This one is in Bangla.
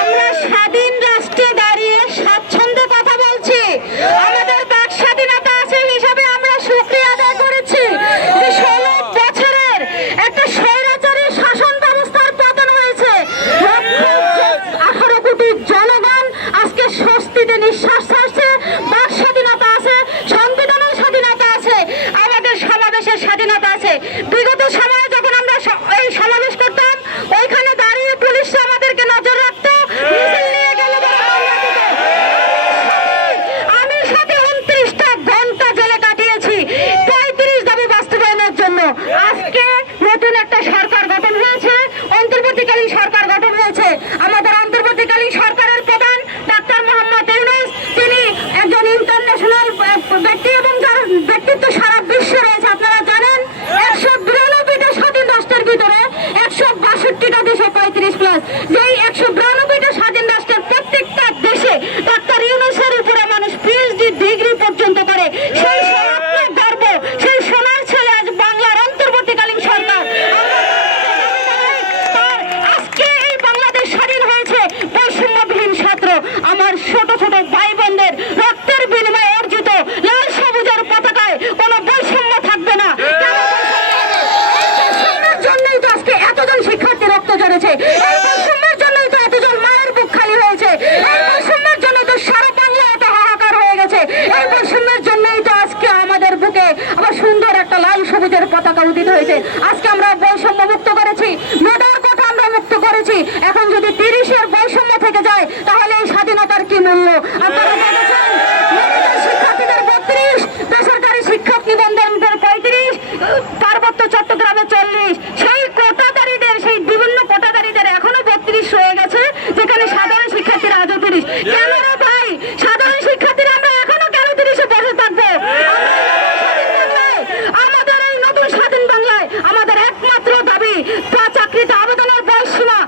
আমরা স্বাধীন রাষ্ট্রে দাঁড়িয়ে স্বাচ্ছন্দ্যে কথা বলছি। আমাদের বাক স্বাধীনতা আছে হিসাবে আমরা শুক্রিয়া আদায় করেছি শাসন ব্যবস্থার পতন হয়েছে। আঠারো কোটি জনগণ আজকে স্বস্তিতে নিঃশ্বাস ছাড়ছে। স্বাধীনতা আছে সংবিধানের স্বাধীনতা আছে। আমাদের সমাবেশের স্বাধীনতা আছে। বিগত সময়ে একশো বিরানব্বইটা স্বাধীন রাষ্ট্রের প্রত্যেকটা দেশে ডাক্তার ইউনুসের উপরে মানুষ পিএইচডি ডিগ্রি পর্যন্ত করে। সেই গর্ব সেই সোনার ছেলে আজ বাংলার অন্তর্বর্তীকালীন সরকার। আজকে এই বাংলাদেশ স্বাধীন হয়েছে বৈষম্যবিহীন ছাত্র। আমার ছোট ছোট ভাই বোনদের রক্তের বিনিময়ে অর্জিত লাল সবুজের পতাকায় কোনো বৈষম্য থাকবে না। জন্যই তো আজকে এতজন শিক্ষার্থী রক্ত এই বৈষম্যের জন্যই তো এতজন মায়ের বুক খালি হয়েছে এই বৈষম্যের জন্যই তো সারা বাংলা এত হাহাকার হয়ে গেছে এই বৈষম্যের জন্যই তো আজকে আমাদের বুকে আবার সুন্দর একটা লাল সবুজের পতাকা উদিত হয়েছে। আজকে আমরা বৈষম্য মুক্ত করেছি মেধার কথা আমরা মুক্ত করেছি। এখন যদি তিরিশের বৈষম্য থেকে যায়, তাহলে এই স্বাধীনতার কি মূল্য? আপনারা শিক্ষক নিবন্ধনদের পঁয়ত্রিশ, পার্বত্য চট্টগ্রামে চল্লিশ 要吃了。